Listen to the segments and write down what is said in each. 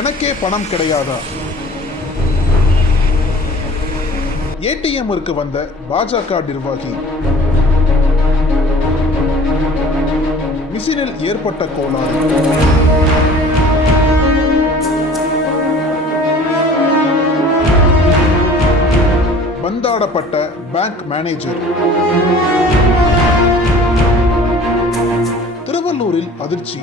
எனக்கே பணம் கிடையாதா? ஏடிஎம்மிற்கு வந்த பாஜக நிர்வாகி. மிஷினில் ஏற்பட்ட கோளாறு. பந்தாடப்பட்ட பேங்க் மேனேஜர். திருவள்ளூரில் அதிர்ச்சி.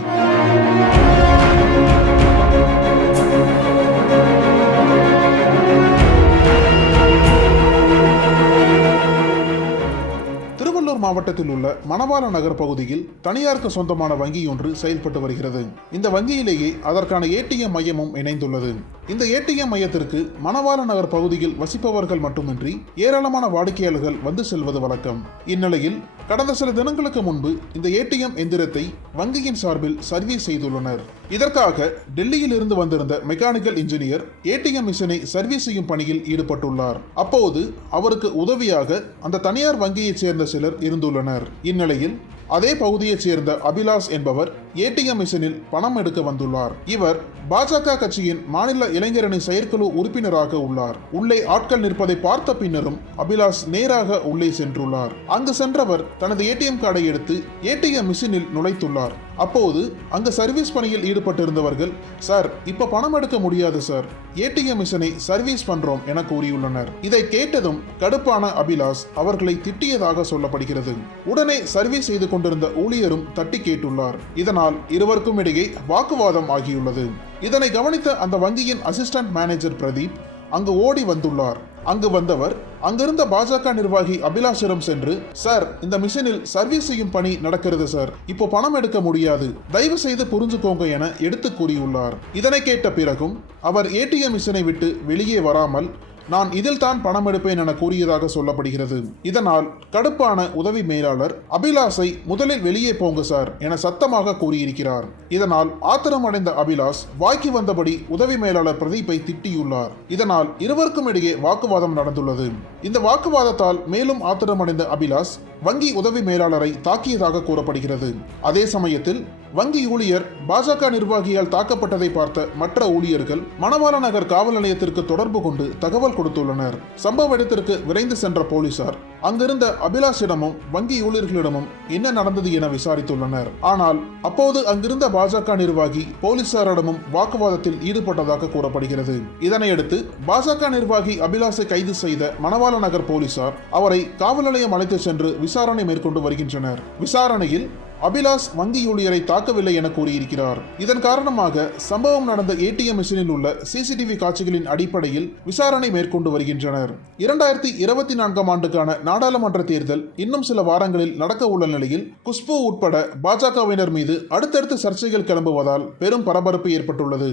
திருவள்ளூர் மாவட்டத்தில் உள்ள மணவாள நகர் பகுதியில் தனியாருக்கு சொந்தமான வங்கி ஒன்று செயல்பட்டு வருகிறது. இந்த வங்கியிலேயே அதற்கான ஏடிஎம் மையமும் இணைந்துள்ளது. இந்த ஏடிஎம் மையத்திற்கு மணவாள நகர் பகுதியில் வசிப்பவர்கள் மட்டுமின்றி ஏராளமான வாடிக்கையாளர்கள் வந்து செல்வது வழக்கம். இந்நிலையில் கடந்த சில தினங்களுக்கு முன்பு இந்த ஏடிஎம் எந்திரத்தை வங்கியின் சார்பில் சர்வீஸ் செய்துள்ளனர். இதற்காக டெல்லியில் இருந்து வந்திருந்த மெக்கானிக்கல் இன்ஜினியர் ஏடிஎம் மிஷினை சர்வீஸ் செய்யும் பணியில் ஈடுபட்டுள்ளார். அப்போது அவருக்கு உதவியாக அந்த தனியார் வங்கியைச் சேர்ந்த சிலர் இருந்துள்ளனர். இந்நிலையில் அதே பகுதியைச் சேர்ந்த அபிலாஷ் என்பவர் ஏடிஎம் மிஷினில் பணம் எடுக்க வந்துள்ளார். இவர் பாஜக கட்சியின் மாநில இளைஞரணி செயற்குழு உறுப்பினராக உள்ளார். உள்ளே ஆட்கள் நிற்பதை பார்த்த பின்னரும் அபிலாஷ் நேராக உள்ளே சென்றுள்ளார். அங்கு சென்றவர் தனது ஏடிஎம் கார்டை எடுத்து ஏடிஎம் மிஷினில் நுழைத்துள்ளார். அப்போது அங்கு சர்வீஸ் பணியில் ஈடுபட்டிருந்தவர்கள், சார் இப்ப பணம் எடுக்க முடியாது சார், ஏடிஎம் மிஷினை சர்வீஸ் பண்றோம் என கூறியுள்ளனர். இதை கேட்டதும் கடுப்பான அபிலாஷ் அவர்களை திட்டியதாக சொல்லப்படுகிறது. உடனே சர்வீஸ் செய்து கொண்டிருந்த ஊழியரும் தட்டி கேட்டுள்ளார். இதனால் இருவருக்கும் இடையே வாக்குவாதம் ஆகியுள்ளது. இதனை கவனித்த அந்த வங்கியின் அசிஸ்டன்ட் மேனேஜர் பிரதீப் அங்கு ஓடி வந்துள்ளார். அங்கு வந்தவர் அங்கிருந்த பாஜக நிர்வாகி அபிலாஷிடம் சென்று, சார் இந்த மிஷினில் சர்வீஸ் செய்யும் பணி நடக்கிறது சார், இப்போ பணம் எடுக்க முடியாது, தயவு செய்து புரிஞ்சுக்கோங்க என எடுத்து கூறியுள்ளார். இதனை கேட்ட பிறகும் அவர் ஏடிஎம் மிஷினை விட்டு வெளியே வராமல், நான் இதில் தான் பணம் எடுப்பேன் என கூறியதாக சொல்லப்படுகிறது. இதனால் கடுப்பான உதவி மேலாளர் அபிலாஷை முதலில் வெளியே போங்க சார் என சத்தமாக கூறியிருக்கிறார். இதனால் ஆத்திரமடைந்த அபிலாஷ் வாய்க்கு வந்தபடி உதவி மேலாளர் பிரதீப்பை திட்டியுள்ளார். இதனால் இருவருக்கும் இடையே வாக்குவாதம் நடந்துள்ளது. இந்த வாக்குவாதத்தால் மேலும் ஆத்திரமடைந்த அபிலாஷ் வங்கி உதவி மேலாளரை தாக்கியதாக கூறப்படுகிறது. அதே சமயத்தில் வங்கி ஊழியர் பாஜக நிர்வாகியால் தாக்கப்பட்டதை பார்த்த மற்ற ஊழியர்கள் மணவாள நகர் காவல் நிலையத்திற்கு தொடர்பு கொண்டு தகவல் கொடுத்துள்ளனர். சம்பவ இடத்திற்கு விரைந்து சென்ற போலீசார் அங்கிருந்த அபிலாஷிடமும் வங்கி ஊழியர்களிடமும் என்ன நடந்தது என விசாரித்துள்ளனர். ஆனால் அப்போது அங்கிருந்த பாஜக நிர்வாகி போலீசாரிடமும் வாக்குவாதத்தில் ஈடுபட்டதாக கூறப்படுகிறது. இதனையடுத்து பாஜக நிர்வாகி அபிலாஷை கைது செய்த மணவாள நகர் போலீசார் அவரை காவல் நிலையம் அழைத்து சென்று விசாரணை மேற்கொண்டு வருகின்றனர். விசாரணையில் அபிலாஷ் வங்கி ஊழியரை தாக்கவில்லை என கூறியிருக்கிறார். இதன் காரணமாக சம்பவம் நடந்த ஏடிஎம் மிஷினில் உள்ள சிசிடிவி காட்சிகளின் அடிப்படையில் விசாரணை மேற்கொண்டு வருகின்றனர். 2024 ஆண்டுக்கான நாடாளுமன்ற தேர்தல் இன்னும் சில வாரங்களில் நடக்க உள்ள நிலையில் குஷ்பு உட்பட பாஜகவினர் மீது அடுத்தடுத்து சர்ச்சைகள் கிளம்புவதால் பெரும் பரபரப்பு ஏற்பட்டுள்ளது.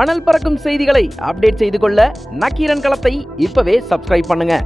அனல் பறக்கும் செய்திகளை அப்டேட் செய்து கொள்ள நக்கீரன் களத்தை இப்பவே சப்ஸ்கிரைப் பண்ணுங்க.